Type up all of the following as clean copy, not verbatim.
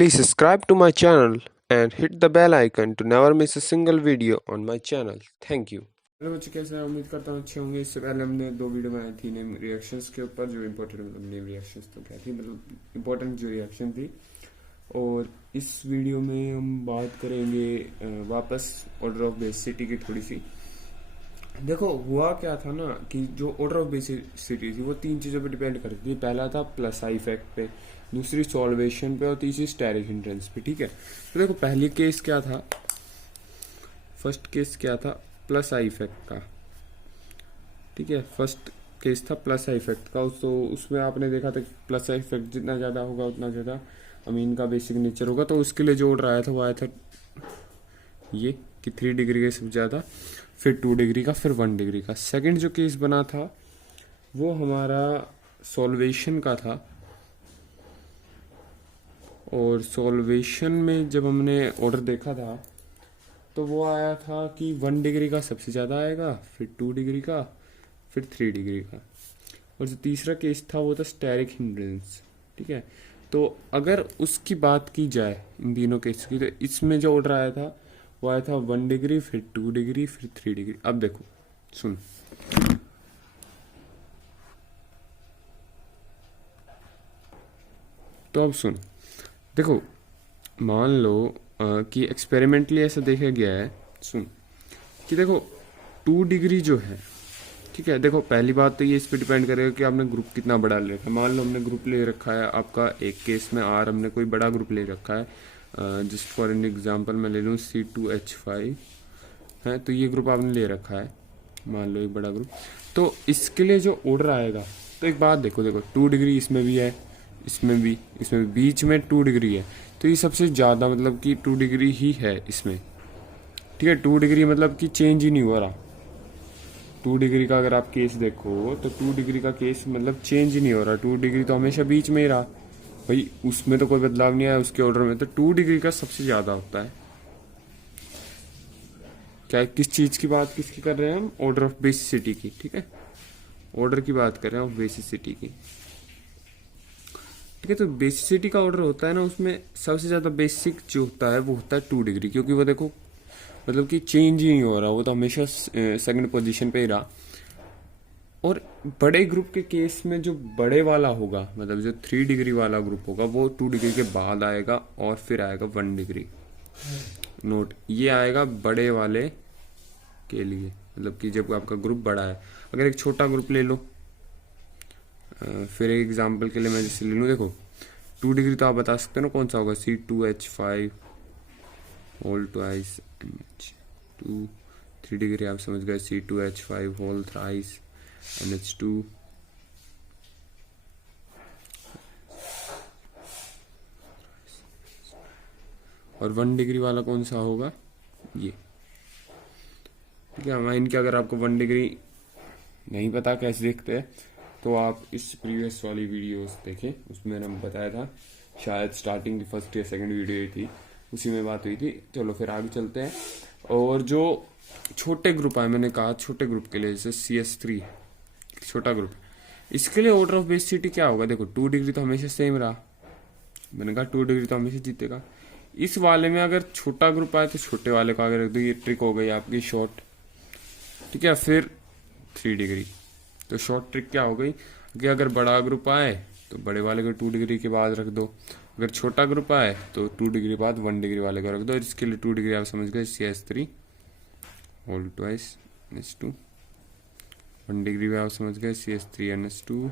Please subscribe to my channel and hit the bell icon to never miss a single video on my channल. Thank you. Hello बच्चों, कैसे हैं? उम्मीद करता हूँ अच्छे होंगे। इससे पहले हमने दो वीडियो बनाई थी नेम रिएक्शंस के ऊपर, जो इम्पोर्टेंट मतलब नेम रिएक्शंस तो क्या थी, मतलब इम्पोर्टेंट जो रिएक्शन थी। और इस वीडियो में हम बात करेंगे वापस ऑर्डर ऑफ बेसिसिटी की थोड़ी सी। देखो हुआ क्या था ना कि जो ऑर्डर ऑफ बेसिसिटी थी वो तीन चीज़ों पे डिपेंड करती थी। पहला था प्लस आई इफेक्ट पे, दूसरी सॉल्वेशन पे और तीसरी स्टेरिक हिंड्रेंस पे। ठीक है, तो देखो पहली केस क्या था, फर्स्ट केस क्या था, प्लस आई इफेक्ट का। ठीक है, फर्स्ट केस था प्लस आई इफेक्ट का। तो उसमें आपने देखा था कि प्लस आई इफेक्ट जितना ज़्यादा होगा उतना ज़्यादा अमीन का बेसिक नेचर होगा। तो उसके लिए जो ऑर्डर आया था वो आया था ये कि 3 डिग्री का सबसे ज़्यादा, फिर 2 डिग्री का, फिर 1 डिग्री का। सेकंड जो केस बना था वो हमारा सॉल्वेशन का था। और सॉल्वेशन में जब हमने ऑर्डर देखा था तो वो आया था कि 1 डिग्री का सबसे ज़्यादा आएगा, फिर 2 डिग्री का, फिर 3 डिग्री का। और जो तीसरा केस था वो था स्टेरिक हिंड्रेंस। ठीक है, तो अगर उसकी बात की जाए इन तीनों केस की, तो इसमें जो ऑर्डर आया था वो आया था 1 डिग्री, फिर 2 डिग्री, फिर 3 डिग्री। अब देखो सुन, तो अब सुन, देखो मान लो कि एक्सपेरिमेंटली ऐसा देखा गया है, सुन, कि देखो 2 डिग्री जो है, ठीक है, देखो पहली बात तो ये इस पे डिपेंड करेगा कि आपने ग्रुप कितना बड़ा ले रखा है। मान लो हमने ग्रुप ले रखा है आपका, एक केस में आर हमने कोई बड़ा ग्रुप ले रखा है, जस्ट फॉर एन एग्जांपल मैं ले लूँ C2H5 है, तो ये ग्रुप आपने ले रखा है, मान लो एक बड़ा ग्रुप। तो इसके लिए जो ऑर्डर आएगा, तो एक बात देखो, 2 डिग्री इसमें भी है, इसमें भी, बीच में 2 डिग्री है, तो ये सबसे ज़्यादा मतलब कि 2 डिग्री ही है इसमें। ठीक है, 2 डिग्री मतलब कि चेंज ही नहीं हो रहा। 2 डिग्री का अगर आप केस देखो तो 2 डिग्री का केस मतलब चेंज ही नहीं हो रहा। 2 डिग्री तो हमेशा बीच में ही रहा भाई, उसमें तो कोई बदलाव नहीं आया उसके ऑर्डर में। तो 2 डिग्री का सबसे ज़्यादा होता है। क्या किस चीज़ की बात किसकी कर रहे हैं हम? ऑर्डर ऑफ बेसिसिटी की। ठीक है, ऑर्डर की बात कर रहे हैं ऑफ बेसिसिटी की। ठीक है, तो बेसिसिटी का ऑर्डर होता है ना, उसमें सबसे ज़्यादा बेसिक जो होता है वो होता है 2 डिग्री, क्योंकि वो देखो मतलब कि चेंज ही नहीं हो रहा, वो तो हमेशा सेकंड पोजीशन पे ही रहा। और बड़े ग्रुप के केस में जो बड़े वाला होगा, मतलब जो 3 डिग्री वाला ग्रुप होगा, वो 2 डिग्री के बाद आएगा और फिर आएगा 1 डिग्री। नोट, ये आएगा बड़े वाले के लिए, मतलब कि जब आपका ग्रुप बड़ा है। अगर एक छोटा ग्रुप ले लो, फिर एक एग्जांपल के लिए मैं जैसे ले लूँ, देखो 2 डिग्री तो आप बता सकते हो ना कौन सा होगा, C2H5 whole twice NH2। 3 degree आप समझ गए, C2H5 होल थ्राइस NH2। और 1 डिग्री वाला कौन सा होगा, ये। ठीक है, अमाइन की अगर आपको 1 डिग्री नहीं पता कैसे देखते हैं, तो आप इस प्रीवियस वाली वीडियोस देखें, उसमें मैंने बताया था, शायद स्टार्टिंग की फर्स्ट या सेकंड वीडियो ही थी, उसी में बात हुई थी। चलो फिर आगे चलते हैं। और जो छोटे ग्रुप आए, मैंने कहा छोटे ग्रुप के लिए, जैसे CS3 छोटा ग्रुप, इसके लिए ऑर्डर ऑफ बेसिसिटी क्या होगा? देखो 2 डिग्री तो हमेशा सेम रहा, मैंने कहा 2 डिग्री तो हमेशा जीतेगा। इस वाले में अगर छोटा ग्रुप आए तो छोटे वाले का आगे रख दो, ये ट्रिक हो गई आपकी शॉर्ट। ठीक है, फिर 3 डिग्री, तो शॉर्ट ट्रिक क्या हो गई कि अगर बड़ा ग्रुप आए तो बड़े वाले को 2 डिग्री के बाद रख दो, अगर छोटा ग्रुप आए तो 2 डिग्री बाद 1 डिग्री वाले को रख दो। इसके लिए 2 डिग्री आप समझ गए CS3 whole twice NH2, 1 degree भी आप समझ गए CS3 NH2,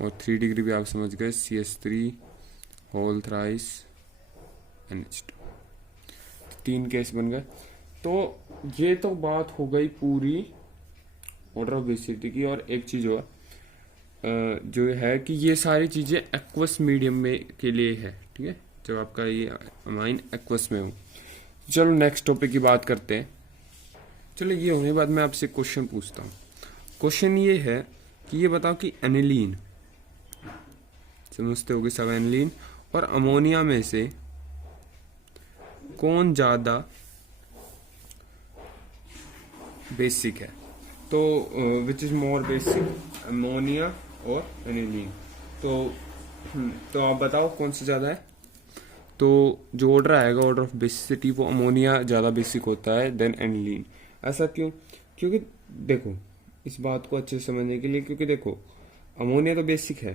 और 3 डिग्री भी आप समझ गए CS3 whole thrice NH2। 3 case बन गए। तो ये तो बात हो गई पूरी ऑर्डर ऑफ बेसिसिटी की। और एक चीज और जो है कि ये सारी चीजें एक्वस मीडियम में के लिए है। ठीक है, जब आपका ये अमाइन एक्वस में हो। चलो नेक्स्ट टॉपिक की बात करते हैं। चलो ये होने के बाद मैं आपसे क्वेश्चन पूछता हूँ। क्वेश्चन ये है कि ये बताओ कि एनिलीन, समझते होगे सब, एनिलीन और अमोनिया में से कौन ज्यादा बेसिक है? तो which is more basic, ammonia और एनिलीन? तो तो आप बताओ कौन सा ज़्यादा है। तो जो ऑर्डर आएगा, ऑर्डर ऑफ बेसिसिटी, वो अमोनिया ज़्यादा बेसिक होता है देन एनिलीन। ऐसा क्यों? क्योंकि देखो, इस बात को अच्छे से समझने के लिए, क्योंकि देखो अमोनिया तो बेसिक है,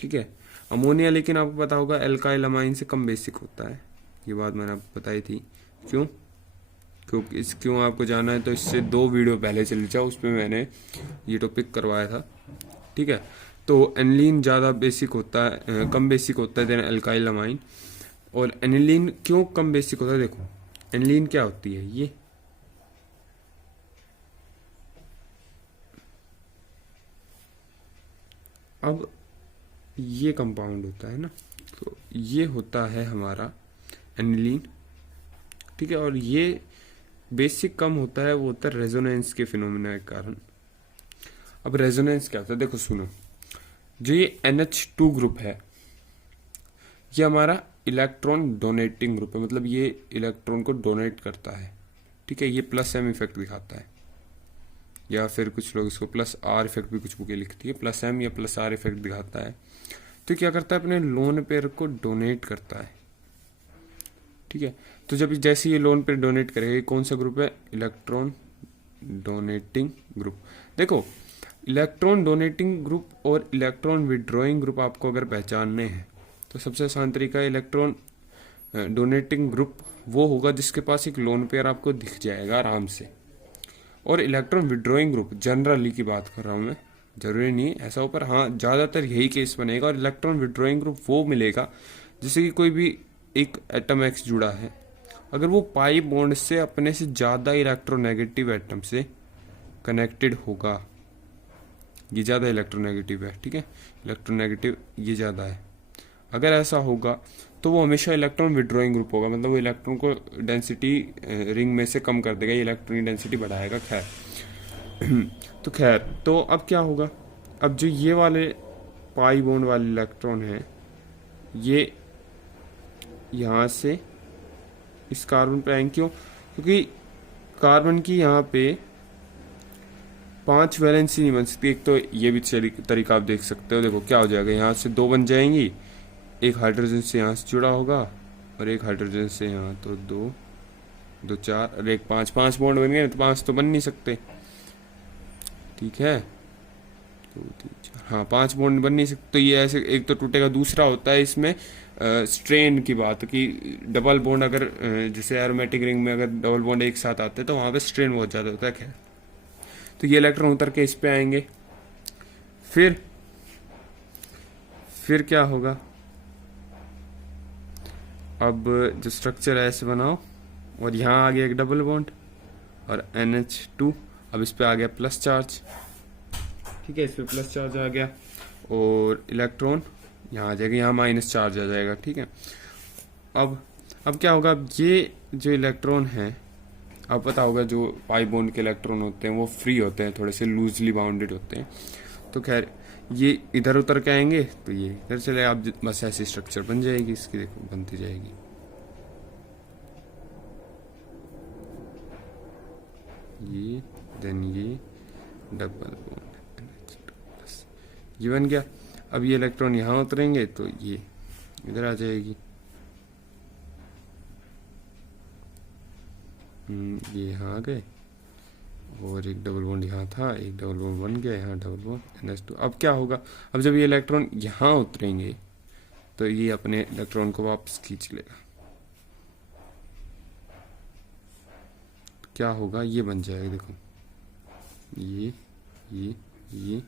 ठीक है, अमोनिया, लेकिन आपको पता होगा एल्काइल अमाइन से कम बेसिक होता है। ये बात मैंने आपको बताई थी। क्यों? क्योंकि क्यों आपको जाना है तो इससे 2 वीडियो पहले चले जाओ, उस पर मैंने ये टॉपिक करवाया था, ठीक है। तो एनिलीन ज़्यादा बेसिक होता है, कम बेसिक होता है देन एल्काइल अमाइन। और एनिलीन क्यों कम बेसिक होता है? देखो एनिलीन क्या होती है, ये अब ये कंपाउंड होता है ना, तो ये होता है हमारा एनिलीन, ठीक है। और ये बेसिक कम होता है, वो होता है रेजोनेंस के फिनोमिना के कारण। अब रेजोनेंस क्या होता है, देखो सुनो, जो ये NH2 ग्रुप है, ये हमारा इलेक्ट्रॉन डोनेटिंग ग्रुप है, मतलब ये इलेक्ट्रॉन को डोनेट करता है, ठीक है। ये +M इफेक्ट दिखाता है, या फिर कुछ लोग इसको +R इफेक्ट भी कुछ बुकें लिखती है, +M या +R इफेक्ट दिखाता है। तो क्या करता है, अपने लोन पेयर को डोनेट करता है, ठीक है। तो जब जैसे ये लोन पेयर डोनेट करेगा, ये कौन सा ग्रुप है, इलेक्ट्रॉन डोनेटिंग ग्रुप। देखो इलेक्ट्रॉन डोनेटिंग ग्रुप और इलेक्ट्रॉन विड्रॉइंग ग्रुप आपको अगर पहचानने हैं तो सबसे आसान तरीका है, इलेक्ट्रॉन डोनेटिंग ग्रुप वो होगा जिसके पास एक लोन पेयर आपको दिख जाएगा आराम से। और इलेक्ट्रॉन विड्रॉइंग ग्रुप, जनरली की बात कर रहा हूँ मैं, जरूरी नहीं ऐसा हो, पर हाँ ज़्यादातर यही केस बनेगा। और इलेक्ट्रॉन विड्रॉइंग ग्रुप वो मिलेगा जैसे कि कोई भी एक एटम एक्स जुड़ा है, अगर वो पाई बॉन्ड से अपने से ज़्यादा इलेक्ट्रोनेगेटिव एटम से कनेक्टेड होगा, ये ज़्यादा इलेक्ट्रोनेगेटिव है, ठीक है, इलेक्ट्रोनेगेटिव ये ज़्यादा है, अगर ऐसा होगा तो वो हमेशा इलेक्ट्रॉन विड्रॉइंग ग्रुप होगा, मतलब वो इलेक्ट्रॉन को डेंसिटी रिंग में से कम कर देगा, इलेक्ट्रॉन की डेंसिटी बढ़ाएगा। खैर तो खैर, तो अब क्या होगा, अब जो ये वाले पाई बॉन्ड वाले इलेक्ट्रॉन हैं, ये यहाँ से इस कार्बन पे आएंगे। क्यों? क्योंकि कार्बन की यहाँ पे 5 वैलेंसी नहीं बन सकती। एक तो ये भी तरीका आप देख सकते हो, देखो क्या हो जाएगा, यहाँ से 2 बन जाएंगी, एक हाइड्रोजन से यहाँ से जुड़ा होगा और एक हाइड्रोजन से यहाँ, तो 2 2 4 और एक 5 5 बॉन्ड बन गए, तो 5 तो बन नहीं सकते, ठीक है, 2 3 4, हाँ 5 बॉन्ड बन नहीं सकते। तो ये ऐसे एक तो टूटेगा, दूसरा होता है इसमें स्ट्रेन की बात, कि डबल बॉन्ड अगर जैसे एरोमेटिक रिंग में अगर डबल बॉन्ड एक साथ आते हैं तो वहाँ पे स्ट्रेन बहुत ज़्यादा होता है। खैर, तो ये इलेक्ट्रॉन उतर के इस पे आएंगे, फिर क्या होगा, अब जो स्ट्रक्चर है ऐसे बनाओ, और यहाँ आ गया एक डबल बॉन्ड और NH2, अब इस पे आ गया प्लस चार्ज, ठीक है, इस पे प्लस चार्ज आ गया, और इलेक्ट्रॉन यहाँ आ जाएगा, यहाँ माइनस चार्ज आ जाएगा, ठीक है। अब क्या होगा, अब ये जो इलेक्ट्रॉन है, अब पता होगा जो पाई बॉन्ड के इलेक्ट्रॉन होते हैं वो फ्री होते हैं, थोड़े से लूजली बाउंडेड होते हैं। तो खैर ये इधर उतर के आएंगे तो ये इधर चले, आप बस ऐसी स्ट्रक्चर बन जाएगी इसकी, देखो बनती जाएगी। ये देन ये डबल बॉन्ड, ये बन गया। अब ये इलेक्ट्रॉन यहाँ उतरेंगे तो ये इधर आ जाएगी, ये यहाँ आ गए, और एक डबल बॉन्ड यहाँ था, एक डबल बॉन्ड बन गया, यहाँ डबल बॉन्ड NH2। अब क्या होगा, अब जब ये इलेक्ट्रॉन यहाँ उतरेंगे तो ये अपने इलेक्ट्रॉन को वापस खींच लेगा, क्या होगा, ये बन जाएगा, देखो ये ये ये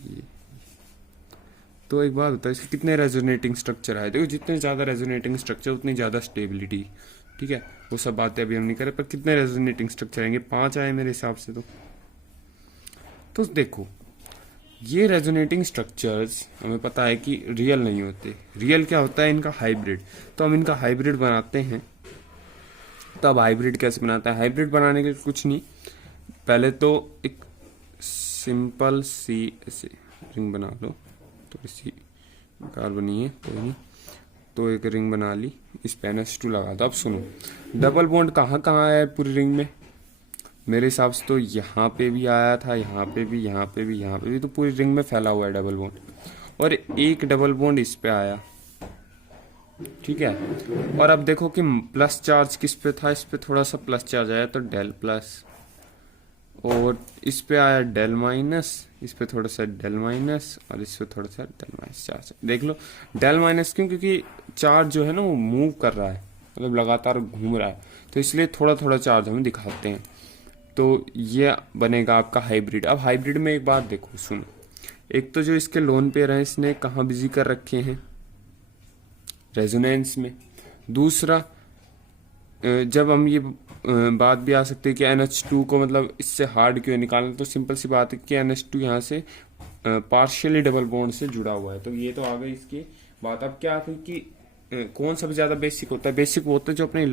ये। तो एक बात होता है, इसके कितने रेजोनेटिंग स्ट्रक्चर आए, देखो जितने ज़्यादा रेजोनेटिंग स्ट्रक्चर उतनी ज़्यादा स्टेबिलिटी, ठीक है, वो सब बातें अभी हम नहीं करें, पर कितने रेजोनेटिंग स्ट्रक्चर आएंगे, 5 आए मेरे हिसाब से। तो देखो ये रेजोनेटिंग स्ट्रक्चर्स हमें पता है कि रियल नहीं होते, रियल क्या होता है, इनका हाइब्रिड। तो हम इनका हाइब्रिड बनाते हैं। तो अब हाइब्रिड कैसे बनाता है, हाइब्रिड बनाने के लिए कुछ नहीं, पहले तो एक सिंपल सी ऐसे रिंग बना लो, थोड़ी सी बेकार बनी है, कोई नहीं, तो एक रिंग बना ली, इस पे NH2 लगा दो। अब सुनो, डबल बॉन्ड कहाँ कहाँ आया है पूरी रिंग में, मेरे हिसाब से तो यहाँ पे भी आया था, यहाँ पे भी, यहाँ पे भी, यहाँ पे भी, तो पूरी रिंग में फैला हुआ है डबल बॉन्ड। और एक डबल बॉन्ड इस पे आया, ठीक है। और अब देखो कि प्लस चार्ज किस पे था, इस पे थोड़ा सा प्लस चार्ज आया तो डेल प्लस, और इस पे आया डेल माइनस, इस पे थोड़ा सा डेल माइनस, और इस पे थोड़ा सा डेल माइनस चार्ज। देख लो डेल माइनस क्यों, क्योंकि चार्ज जो है ना वो मूव कर रहा है, मतलब लगातार घूम रहा है, तो इसलिए थोड़ा थोड़ा चार्ज हम दिखाते हैं। तो ये बनेगा आपका हाइब्रिड। अब हाइब्रिड में एक बात देखो, सुनो, एक तो जो इसके लोन पेयर हैं इसने कहाँ बिजी कर रखे हैं, रेजोनेंस में। दूसरा जब हम ये बात भी आ सकती है कि NH2 को मतलब इससे हार्ड क्यों निकालना, तो सिंपल सी बात है कि NH2 यहाँ से पार्शियली डबल बॉन्ड से जुड़ा हुआ है। तो ये तो आ गई इसकी बात। अब क्या है कि कौन सबसे ज्यादा बेसिक होता है, बेसिक वो होता है जो अपने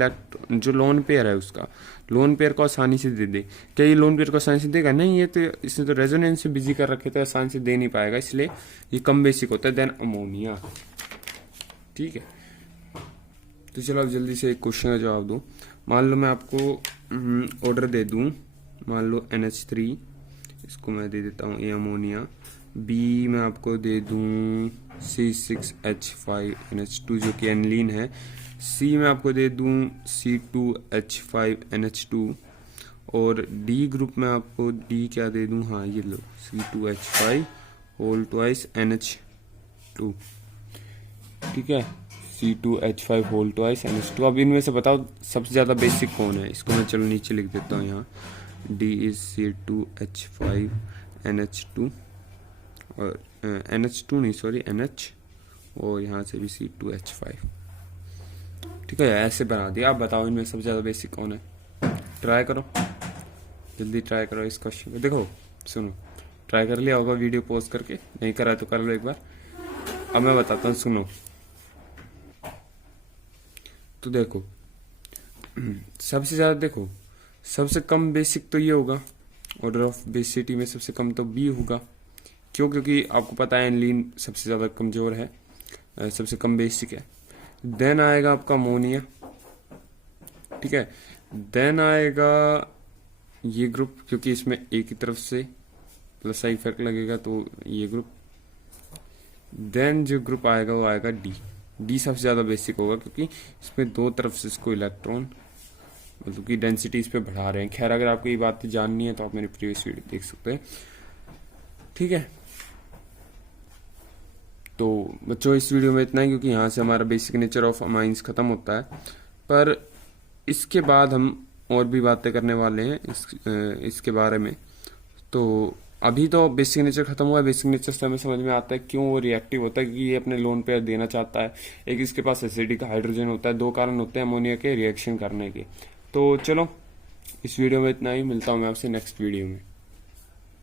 जो लोन पेयर है उसका लोन पेयर को आसानी से दे दे। क्या ये लोन पेयर को आसानी से देगा? नहीं, ये तो इसने तो रेजोनेंस से बिजी कर रखे तो आसानी से दे नहीं पाएगा, इसलिए ये कम बेसिक होता है देन अमोनिया, ठीक है। तो चलो अब जल्दी से एक क्वेश्चन का जवाब दो। मान लो मैं आपको ऑर्डर दे दूं, मान लो NH3, इसको मैं दे देता हूँ ए अमोनिया, बी मैं आपको दे दूं C6H5NH2 जो कि एनलीन है, सी मैं आपको दे दूं C2H5NH2, और डी ग्रुप में आपको डी क्या दे दूं, हाँ ये लो C2H5 होल ट्वाइस NH2, ठीक है, C2H5 होल ट्वाइस NH2। अब इनमें से बताओ सबसे ज़्यादा बेसिक कौन है? इसको मैं चलो नीचे लिख देता हूँ यहाँ, D इज C2H5NH2, और NH2 नहीं सॉरी NH, और यहाँ से भी C2H5, ठीक है, ऐसे बना दिया। आप बताओ इनमें सबसे ज़्यादा बेसिक कौन है? ट्राई करो, जल्दी ट्राई करो इस क्वेश्चन को। देखो सुनो, ट्राई कर लिया होगा वीडियो पॉज करके, नहीं करा तो कर लो एक बार। अब मैं बताता हूँ, सुनो। तो देखो सबसे ज्यादा, देखो सबसे कम बेसिक तो ये होगा, ऑर्डर ऑफ बेसिसिटी में सबसे कम तो बी होगा। क्यों? क्योंकि आपको पता है एनलीन सबसे ज्यादा कमजोर है, सबसे कम बेसिक है। देन आएगा आपका अमोनिया, ठीक है। देन आएगा ये ग्रुप, क्योंकि इसमें एक ही तरफ से प्लस का इफेक्ट लगेगा तो ये ग्रुप। देन जो ग्रुप आएगा वो आएगा डी सबसे ज्यादा बेसिक होगा, क्योंकि इसमें दो तरफ से इसको इलेक्ट्रॉन मतलब कि डेंसिटी इस पे बढ़ा रहे हैं। खैर अगर आपको ये बात जाननी है तो आप मेरी प्रीवियस वीडियो देख सकते हैं, ठीक है। तो बच्चों इस वीडियो में इतना ही, क्योंकि यहाँ से हमारा बेसिक नेचर ऑफ अमाइंस खत्म होता है। पर इसके बाद हम और भी बातें करने वाले हैं इसके बारे में। तो अभी तो बेसिक नेचर खत्म हुआ है। बेसिक नेचर से हमें समझ में आता है क्यों वो रिएक्टिव होता है, कि ये अपने लोन पेयर देना चाहता है। एक इसके पास एसिडिक हाइड्रोजन होता है, दो कारण होते हैं अमोनिया के रिएक्शन करने के। तो चलो इस वीडियो में इतना ही, मिलता हूँ मैं आपसे नेक्स्ट वीडियो में।